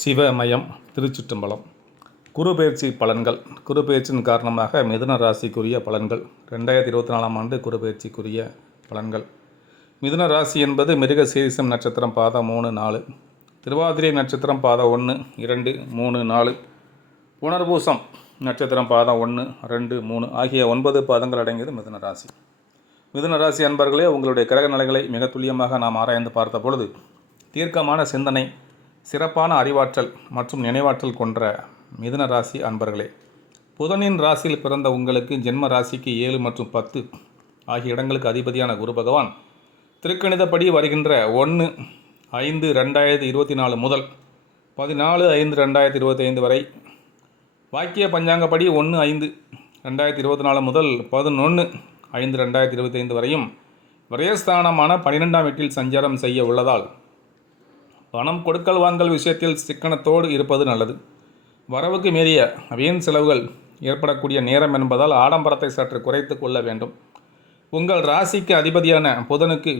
சிவமயம் திருச்சிற்றம்பலம். குரு பயிற்சி பலன்கள். குரு பயிற்சியின் காரணமாக மிதுன ராசிக்குரிய பலன்கள். ரெண்டாயிரத்தி இருபத்தி நாலாம் ஆண்டு குரு பயிற்சிக்குரிய பலன்கள். மிதுன ராசி என்பது மிருக சீரிசம் நட்சத்திரம் பாதம் மூணு நாலு. திருவாதிரை நட்சத்திரம் பாதம் ஒன்று இரண்டு மூணு நாலு. புனர்பூசம் நட்சத்திரம் பாதம் ஒன்று ரெண்டு மூணு ஆகிய ஒன்பது பாதங்கள் அடங்கியது மிதுன ராசி. மிதுன ராசி அன்பர்களே உங்களுடைய கிரக நிலைகளை மிக துல்லியமாக நாம் ஆராய்ந்து பார்த்த பொழுது தீர்க்கமான சிந்தனை சிறப்பான அறிவாற்றல் மற்றும் நினைவாற்றல் கொன்ற மிதுன ராசி அன்பர்களே புதனின் ராசியில் பிறந்த உங்களுக்கு ஜென்ம ராசிக்கு ஏழு மற்றும் பத்து ஆகிய இடங்களுக்கு அதிபதியான குரு பகவான் திருக்கணிதப்படி வருகின்ற ஒன்று ஐந்து ரெண்டாயிரத்தி இருபத்தி நாலு முதல் பதினாலு ஐந்து ரெண்டாயிரத்தி இருபத்தைந்து வரை வாக்கிய பஞ்சாங்கப்படி ஒன்று ஐந்து ரெண்டாயிரத்தி இருபத்தி நாலு முதல் பதினொன்று ஐந்து ரெண்டாயிரத்தி இருபத்தைந்து வரையும் விரயஸ்தானமான பன்னிரெண்டாம் வீட்டில் சஞ்சாரம் செய்ய உள்ளதால் பணம் கொடுக்கல் வாங்கல் விஷயத்தில் சிக்கனத்தோடு இருப்பது நல்லது. வரவுக்கு மீறிய வீண் செலவுகள் ஏற்படக்கூடிய நேரம் என்பதால் ஆடம்பரத்தை சற்று குறைத்து கொள்ள வேண்டும். உங்கள் ராசிக்கு அதிபதியான புதனுக்கு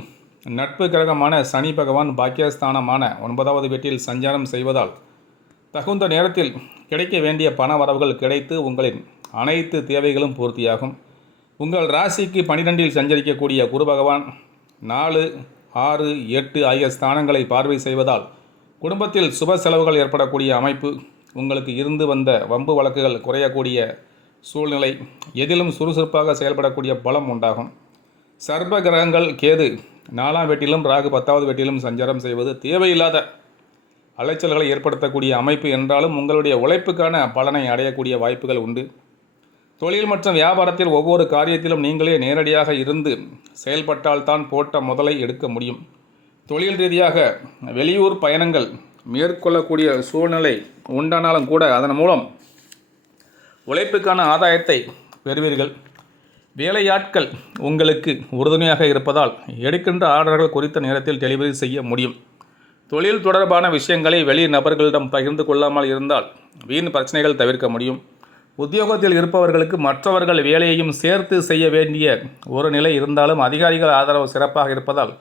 நட்பு கிரகமான சனி பகவான் பாக்கியஸ்தானமான ஒன்பதாவது வீட்டில் சஞ்சாரம் செய்வதால் தகுந்த நேரத்தில் கிடைக்க வேண்டிய பண வரவுகள் கிடைத்து உங்களின் அனைத்து தேவைகளும் பூர்த்தியாகும். உங்கள் ராசிக்கு பனிரெண்டில் சஞ்சரிக்கக்கூடிய குரு பகவான் நாலு ஆறு எட்டு ஆகிய ஸ்தானங்களை பார்வை செய்வதால் குடும்பத்தில் சுப செலவுகள் ஏற்படக்கூடிய அமைப்பு உங்களுக்கு இருந்து வந்த வம்பு வழக்குகள் குறையக்கூடிய சூழ்நிலை எதிலும் சுறுசுறுப்பாக செயல்படக்கூடிய பலம் உண்டாகும். சர்ப கிரகங்கள் கேது நாலாம் வீட்டிலும் ராகு பத்தாவது வீட்டிலும் சஞ்சாரம் செய்வது தேவையில்லாத அலைச்சல்களை ஏற்படுத்தக்கூடிய அமைப்பு என்றாலும் உங்களுடைய உழைப்புக்கான பலனை அடையக்கூடிய வாய்ப்புகள் உண்டு. தொழில் மற்றும் வியாபாரத்தில் ஒவ்வொரு காரியத்திலும் நீங்களே நேரடியாக இருந்து செயல்பட்டால்தான் போட்ட முதலை எடுக்க முடியும். தொழில் ரீதியாக வெளியூர் பயணங்கள் மேற்கொள்ளக்கூடிய சூழ்நிலை உண்டானாலும் கூட அதன் மூலம் உழைப்புக்கான ஆதாயத்தை பெறுவீர்கள். வேலையாட்கள் உங்களுக்கு உறுதுணையாக இருப்பதால் எடுக்கின்ற ஆர்டர்கள் குறித்த நேரத்தில் டெலிவரி செய்ய முடியும். தொழில் தொடர்பான விஷயங்களை வெளி நபர்களிடம் பகிர்ந்து கொள்ளாமல் இருந்தால் வீண் பிரச்சனைகள் தவிர்க்க முடியும். உத்தியோகத்தில் இருப்பவர்களுக்கு மற்றவர்கள் வேலையையும் சேர்த்து செய்ய வேண்டிய ஒரு நிலை இருந்தாலும் அதிகாரிகள் ஆதரவு சிறப்பாக இருப்பதால்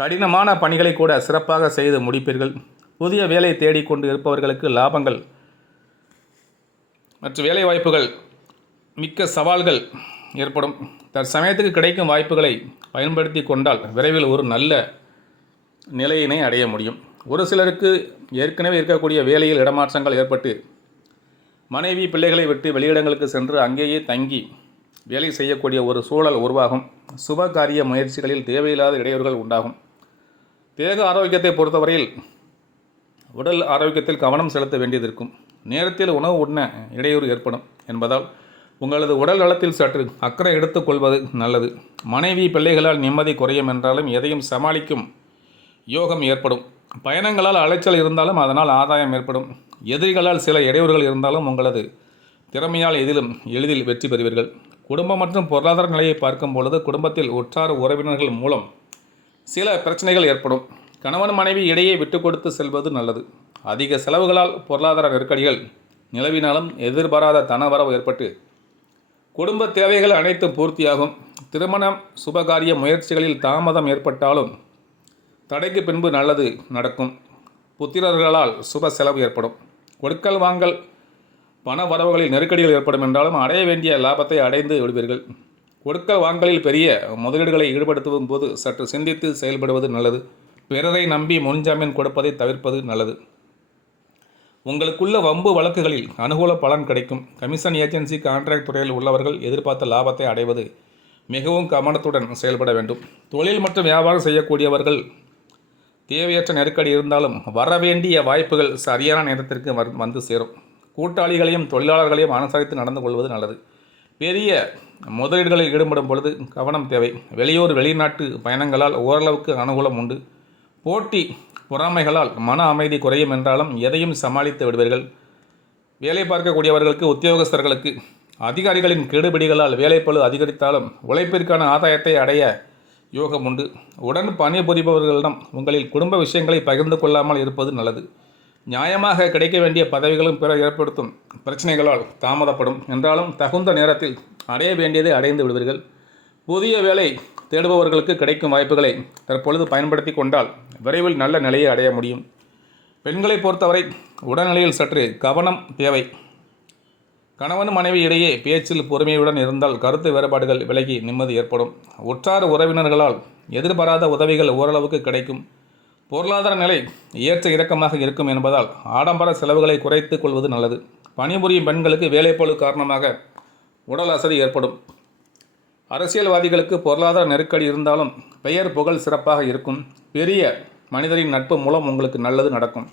கடினமான பணிகளை கூட சிறப்பாக செய்து முடிப்பீர்கள். புதிய வேலை தேடிக்கொண்டு இருப்பவர்களுக்கு லாபங்கள் மற்ற வேலை வாய்ப்புகள் மிக்க சவால்கள் ஏற்படும். தற்சமயத்துக்கு கிடைக்கும் வாய்ப்புகளை பயன்படுத்தி கொண்டால் விரைவில் ஒரு நல்ல நிலையினை அடைய முடியும். ஒரு சிலருக்கு ஏற்கனவே இருக்கக்கூடிய வேலையில் இடமாற்றங்கள் ஏற்பட்டு மனைவி பிள்ளைகளை விட்டு வெளியிடங்களுக்கு சென்று அங்கேயே தங்கி வேலை செய்யக்கூடிய ஒரு சூழல் உருவாகும். சுப காரிய முயற்சிகளில் தேவையில்லாத இடையூறுகள் உண்டாகும். தேக ஆரோக்கியத்தை பொறுத்தவரையில் உடல் ஆரோக்கியத்தில் கவனம் செலுத்த வேண்டியது இருக்கும். நேரத்தில் உணவு உண்ண இடையூறு ஏற்படும் என்பதால் உங்களது உடல் நலத்தில் சற்று அக்கறை எடுத்துக்கொள்வது நல்லது. மனைவி பிள்ளைகளால் நிம்மதி குறையும் என்றாலும் எதையும் சமாளிக்கும் யோகம் ஏற்படும். பயணங்களால் அலைச்சல் இருந்தாலும் அதனால் ஆதாயம் ஏற்படும். எதிரிகளால் சில இடையூறுகள் இருந்தாலும் உங்களது திறமையால் எதிலும் எளிதில் வெற்றி பெறுவீர்கள். குடும்பம் மற்றும் பொருளாதார நிலையை பார்க்கும் பொழுது குடும்பத்தில் உற்றார் உறவினர்கள் மூலம் சில பிரச்சனைகள் ஏற்படும். கணவன் மனைவி இடையே விட்டு கொடுத்து செல்வது நல்லது. அதிக செலவுகளால் பொருளாதார நெருக்கடிகள் நிலவினாலும் எதிர்பாராத தனவரவு ஏற்பட்டு குடும்ப தேவைகள் அனைத்தும் பூர்த்தியாகும். திருமணம் சுபகாரிய முயற்சிகளில் தாமதம் ஏற்பட்டாலும் தடைக்கு பின்பு நல்லது நடக்கும். புத்திரர்களால் சுப செலவு ஏற்படும். கொடுக்கல் வாங்கல் பண வரவுகளில் நெருக்கடிகள் ஏற்படும் என்றாலும் அடைய வேண்டிய லாபத்தை அடைந்து விடுவீர்கள். கொடுக்கல் வாங்கலில் பெரிய முதலீடுகளை ஈடுபடுத்தும் போது சற்று சிந்தித்து செயல்படுவது நல்லது. பிறரை நம்பி முன்ஜாமீன் கொடுப்பதை தவிர்ப்பது நல்லது. உங்களுக்குள்ள வம்பு வழக்குகளில் அனுகூல பலன் கிடைக்கும். கமிஷன் ஏஜென்சி கான்ட்ராக்ட் துறையில் உள்ளவர்கள் எதிர்பார்த்த லாபத்தை அடைவது மிகவும் கவனத்துடன் செயல்பட வேண்டும். தொழில் மற்றும் வியாபாரம் செய்யக்கூடியவர்கள் தேவையற்ற நெருக்கடி இருந்தாலும் வரவேண்டிய வாய்ப்புகள் சரியான நேரத்திற்கு வந்து சேரும். கூட்டாளிகளையும் தொழிலாளர்களையும் அனுசரித்து நடந்து கொள்வது நல்லது. பெரிய முதலீடுகளில் ஈடுபடும் பொழுது கவனம் தேவை. வெளியூர் வெளிநாட்டு பயணங்களால் ஓரளவுக்கு அனுகூலம் உண்டு. போட்டி பொறாமைகளால் மன அமைதி குறையும் என்றாலும் எதையும் சமாளித்து விடுவீர்கள். வேலை பார்க்கக்கூடியவர்களுக்கு உத்தியோகஸ்தர்களுக்கு அதிகாரிகளின் கெடுபிடிகளால் வேலைப்பழு அதிகரித்தாலும் உழைப்பிற்கான ஆதாயத்தை அடைய யோகம் உண்டு. உடன் பணிபுரிபவர்களிடம் உங்களில் குடும்ப விஷயங்களை பகிர்ந்து கொள்ளாமல் இருப்பது நல்லது. நியாயமாக கிடைக்க வேண்டிய பதவிகளும் பிற ஏற்படுத்தும். பிரச்சனைகளால் தாமதப்படும். என்றாலும் தகுந்த நேரத்தில் அடைய வேண்டியதை அடைந்து விடுவீர்கள். புதிய வேலை தேடுபவர்களுக்கு கிடைக்கும் வாய்ப்புகளை தற்பொழுது பயன்படுத்தி கொண்டால் விரைவில் நல்ல நிலையை அடைய முடியும். பெண்களை பொறுத்தவரை உடல்நிலையில் சற்று கவனம் தேவை. கணவன் மனைவி இடையே பேச்சில் பொறுமையுடன் இருந்தால் கருத்து வேறுபாடுகள் விலகி நிம்மதி ஏற்படும். உற்றார் உறவினர்களால் எதிர்பாராத உதவிகள் ஓரளவுக்கு கிடைக்கும். பொருளாதார நிலை ஏற்ற இறக்கமாக இருக்கும் என்பதால் ஆடம்பர செலவுகளை குறைத்துக் கொள்வது நல்லது. பணிபுரியும் பெண்களுக்கு வேலைப்பழு காரணமாக உடல் அசதி ஏற்படும். அரசியல்வாதிகளுக்கு பொருளாதார நெருக்கடி இருந்தாலும் பெயர் புகழ் சிறப்பாக இருக்கும். பெரிய மனிதரின் நட்பு மூலம் உங்களுக்கு நல்லது நடக்கும்.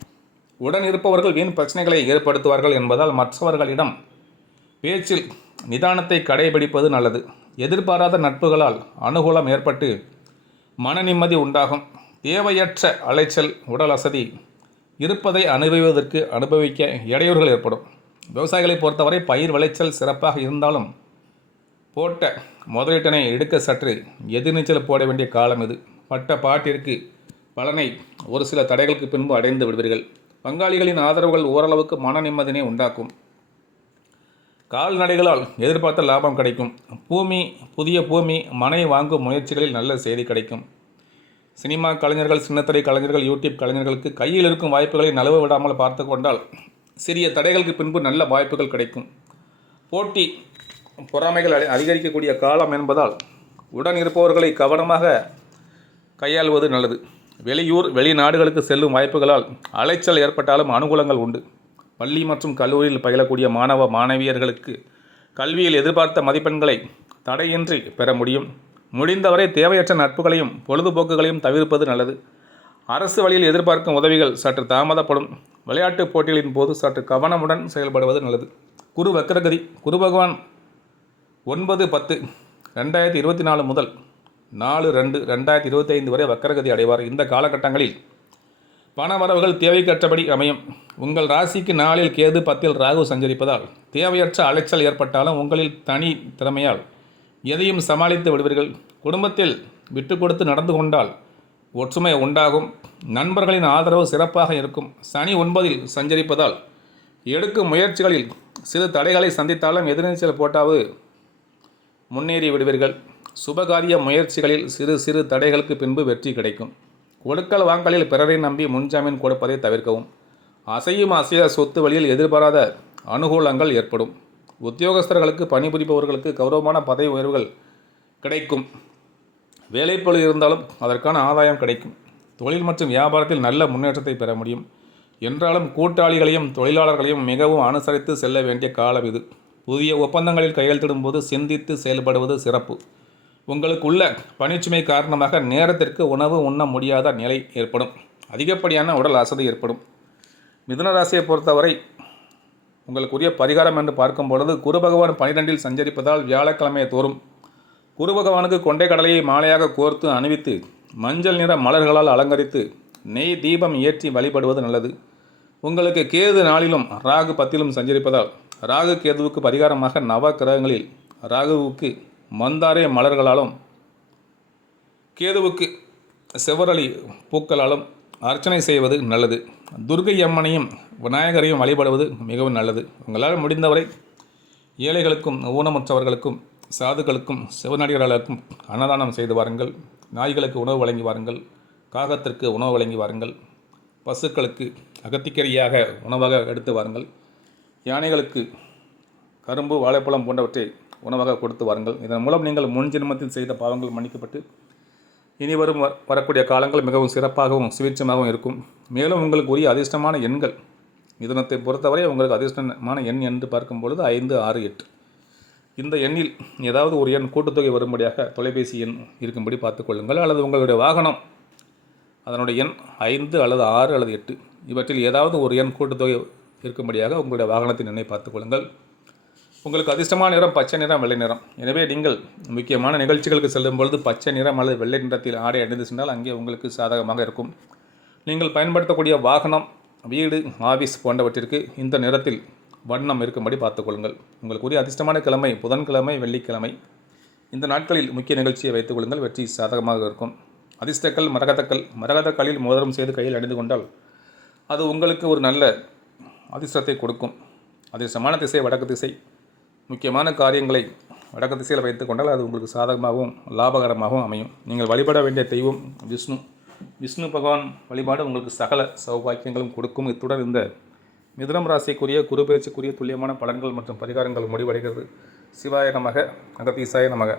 உடன் இருப்பவர்கள் வீண் பிரச்சனைகளை ஏற்படுத்துவார்கள் என்பதால் மற்றவர்களிடம் பேச்சில் நிதானத்தை கடைபிடிப்பது நல்லது. எதிர்பாராத நட்புகளால் அனுகூலம் ஏற்பட்டு மன நிம்மதி உண்டாகும். தேவையற்ற அலைச்சல் உடல் அசதி இருப்பதை அனுபவிப்பதற்கு அனுபவிக்க இடையூறுகள் ஏற்படும். விவசாயிகளை பொறுத்தவரை பயிர் விளைச்சல் சிறப்பாக இருந்தாலும் போட்ட முதலீட்டினை எடுக்க சற்று எதிர்நீச்சல் போட வேண்டிய காலம் இது. பட்ட பாட்டிற்கு பலனை ஒரு சில தடைகளுக்கு பின்பு அடைந்து விடுவீர்கள். பங்காளிகளின் ஆதரவுகள் ஓரளவுக்கு மன நிம்மதினை உண்டாக்கும். கால்நடைகளால் எதிர்பார்த்த லாபம் கிடைக்கும். பூமி புதிய பூமி மனை வாங்கும் முயற்சிகளில் நல்ல செய்தி கிடைக்கும். சினிமா கலைஞர்கள் சின்னத்திரை கலைஞர்கள் யூடியூப் கலைஞர்களுக்கு கையில் இருக்கும் வாய்ப்புகளை நழுவ விடாமல் பார்த்து கொண்டால் சிறிய தடைகளுக்கு பின்பு நல்ல வாய்ப்புகள் கிடைக்கும். போட்டி பொறாமைகள் அதிகரிக்கக்கூடிய காலம் என்பதால் உடன் இருப்பவர்களை கவனமாக கையாள்வது நல்லது. வெளியூர் வெளிநாடுகளுக்கு செல்லும் வாய்ப்புகளால் அலைச்சல் ஏற்பட்டாலும் அனுகூலங்கள் உண்டு. பள்ளி மற்றும் கல்லூரியில் பயிலக்கூடிய மாணவ மாணவியர்களுக்கு கல்வியில் எதிர்பார்த்த மதிப்பெண்களை தடையின்றி பெற முடியும். முடிந்தவரை தேவையற்ற நட்புகளையும் பொழுதுபோக்குகளையும் தவிர்ப்பது நல்லது. அரசு வழியில் எதிர்பார்க்கும் உதவிகள் சற்று தாமதப்படும். விளையாட்டுப் போட்டிகளின் போது சற்று கவனமுடன் செயல்படுவது நல்லது. குரு வக்கரகதி குரு பகவான் ஒன்பது பத்து ரெண்டாயிரத்தி இருபத்தி நாலு முதல் நாலு ரெண்டு ரெண்டாயிரத்தி இருபத்தைந்து வரை வக்கரகதி அடைவார். இந்த காலகட்டங்களில் பண வரவுகள் தேவைக்கற்றபடி அமையும். உங்கள் ராசிக்கு நாளில் கேது பத்தில் ராகு சஞ்சரிப்பதால் தேவையற்ற அலைச்சல் ஏற்பட்டாலும் உங்களில் தனி திறமையால் எதையும் சமாளித்து விடுவீர்கள். குடும்பத்தில் விட்டு கொடுத்து நடந்து கொண்டால் ஒற்றுமை உண்டாகும். நண்பர்களின் ஆதரவு சிறப்பாக இருக்கும். சனி ஒன்பதில் சஞ்சரிப்பதால் எடுக்கும் முயற்சிகளில் சிறு தடைகளை சந்தித்தாலும் எதிர்நீச்சல் போட்டாவது முன்னேறி விடுவீர்கள். சுபகாரிய முயற்சிகளில் சிறு சிறு தடைகளுக்கு பின்பு வெற்றி கிடைக்கும். கொடுக்கல் வாங்கலில் பிறரை நம்பி முன்ஜாமீன் கொடுப்பதை தவிர்க்கவும். அசையும் அசைய சொத்து வழியில் எதிர்பாராத அனுகூலங்கள் ஏற்படும். உத்தியோகஸ்தர்களுக்கு பணிபுரிபவர்களுக்கு கௌரவமான பதவி உயர்வுகள் கிடைக்கும். வேலைப்பளு இருந்தாலும் அதற்கான ஆதாயம் கிடைக்கும். தொழில் மற்றும் வியாபாரத்தில் நல்ல முன்னேற்றத்தை பெற முடியும். என்றாலும் கூட்டாளிகளையும் தொழிலாளர்களையும் மிகவும் அனுசரித்து செல்ல வேண்டிய காலம் இது. புதிய ஒப்பந்தங்களில் கையெழுத்திடும்போது சிந்தித்து செயல்படுவது சிறப்பு. உங்களுக்கு உள்ள பணிச்சுமை காரணமாக நேரத்திற்கு உணவு உண்ண முடியாத நிலை ஏற்படும். அதிகப்படியான உடல் அசதி ஏற்படும். மிதுன ராசியை பொறுத்தவரை உங்களுக்குரிய பரிகாரம் என்று பார்க்கும் பொழுது குரு பகவான் பனிரெண்டில் சஞ்சரிப்பதால் வியாழக்கிழமை தோறும் குரு பகவானுக்கு கொண்டை கடலையை மாலையாக கோர்த்து அணிவித்து மஞ்சள் நிற மலர்களால் அலங்கரித்து நெய் தீபம் ஏற்றி வழிபடுவது நல்லது. உங்களுக்கு கேது நாளிலும் ராகு பத்திலும் சஞ்சரிப்பதால் ராகு கேதுவுக்கு பரிகாரமாக நவ கிரகங்களில் ராகுவுக்கு மந்தாரே மலர்களாலும் கேதுவுக்கு செவ்வரளி பூக்களாலும் அர்ச்சனை செய்வது நல்லது. துர்கை அம்மனையும் விநாயகரையும் வழிபடுவது மிகவும் நல்லது. உங்களால் முடிந்தவரை ஏழைகளுக்கும் ஊனமுற்றவர்களுக்கும் சாதுக்களுக்கும் சிவநடிகர்களுக்கும் அன்னதானம் செய்து வாருங்கள். நாய்களுக்கு உணவு வழங்கி வாருங்கள். காகத்திற்கு உணவு வழங்கி வாருங்கள். பசுக்களுக்கு அகத்திக்கரியாக உணவாக எடுத்து வாருங்கள். யானைகளுக்கு கரும்பு வாழைப்பழம் போன்றவற்றை உணவாக கொடுத்து வாருங்கள். இதன் மூலம் நீங்கள் முன் ஜென்மத்தில் செய்த பாவங்கள் மன்னிக்கப்பட்டு இனி வரும் வ- வரக்கூடிய காலங்கள் மிகவும் சிறப்பாகவும் சுவீட்சமாகவும் இருக்கும். மேலும் உங்களுக்கு உரிய அதிர்ஷ்டமான எண்கள். இதனத்தை பொறுத்தவரை உங்களுக்கு அதிர்ஷ்டமான எண் என்று பார்க்கும் பொழுது ஐந்து ஆறு எட்டு. இந்த எண்ணில் ஏதாவது ஒரு எண் கூட்டுத்தொகை வரும்படியாக தொலைபேசி எண் இருக்கும்படி பார்த்துக்கொள்ளுங்கள் அல்லது உங்களுடைய வாகனம் அதனுடைய எண் ஐந்து அல்லது ஆறு அல்லது எட்டு. இவற்றில் ஏதாவது ஒரு எண் கூட்டுத்தொகை இருக்கும்படியாக உங்களுடைய வாகனத்தின் எண்ணை பார்த்துக்கொள்ளுங்கள் உங்களுக்கு அதிர்ஷ்டமான நிறம் பச்சை நிறம் வெள்ளை நிறம். எனவே நீங்கள் முக்கியமான நிகழ்ச்சிகளுக்கு செல்லும் பொழுது பச்சை நிறம் அல்லது வெள்ளை நிறத்தில் ஆடை அணிந்து சென்றால் அங்கே உங்களுக்கு சாதகமாக இருக்கும். நீங்கள் பயன்படுத்தக்கூடிய வாகனம் வீடு ஆஃபீஸ் போன்றவற்றிற்கு இந்த நிறத்தில் வண்ணம் இருக்கும்படி பார்த்துக்கொள்ளுங்கள். உங்களுக்குரிய அதிர்ஷ்டமான கிழமை புதன்கிழமை வெள்ளிக்கிழமை. இந்த நாட்களில் முக்கிய நிகழ்ச்சியை வைத்துக் கொள்ளுங்கள். வெற்றி சாதகமாக இருக்கும். அதிர்ஷ்டக்கல் மரகதக்கல் மரகதக்கல்லில் மோதிரம் செய்து கையில் அணிந்து கொண்டால் அது உங்களுக்கு ஒரு நல்ல அதிர்ஷ்டத்தை கொடுக்கும். அதிர்ஷ்டமான திசை வடக்கு திசை. முக்கியமான காரியங்களை வடக்கு திசையில் வைத்துக்கொண்டால் அது உங்களுக்கு சாதகமாகவும் லாபகரமாகவும் அமையும். நீங்கள் வழிபட வேண்டிய தெய்வம் விஷ்ணு. விஷ்ணு பகவான் வழிபாடு உங்களுக்கு சகல சௌபாக்கியங்களும் கொடுக்கும். இத்துடன் இந்த மிதுனம் ராசிக்குரிய குரு பயிற்சிக்குரிய துல்லியமான பலன்கள் மற்றும் பரிகாரங்கள் முடிவடைகிறது. சிவாய நமக அகத்தீசாய நமக.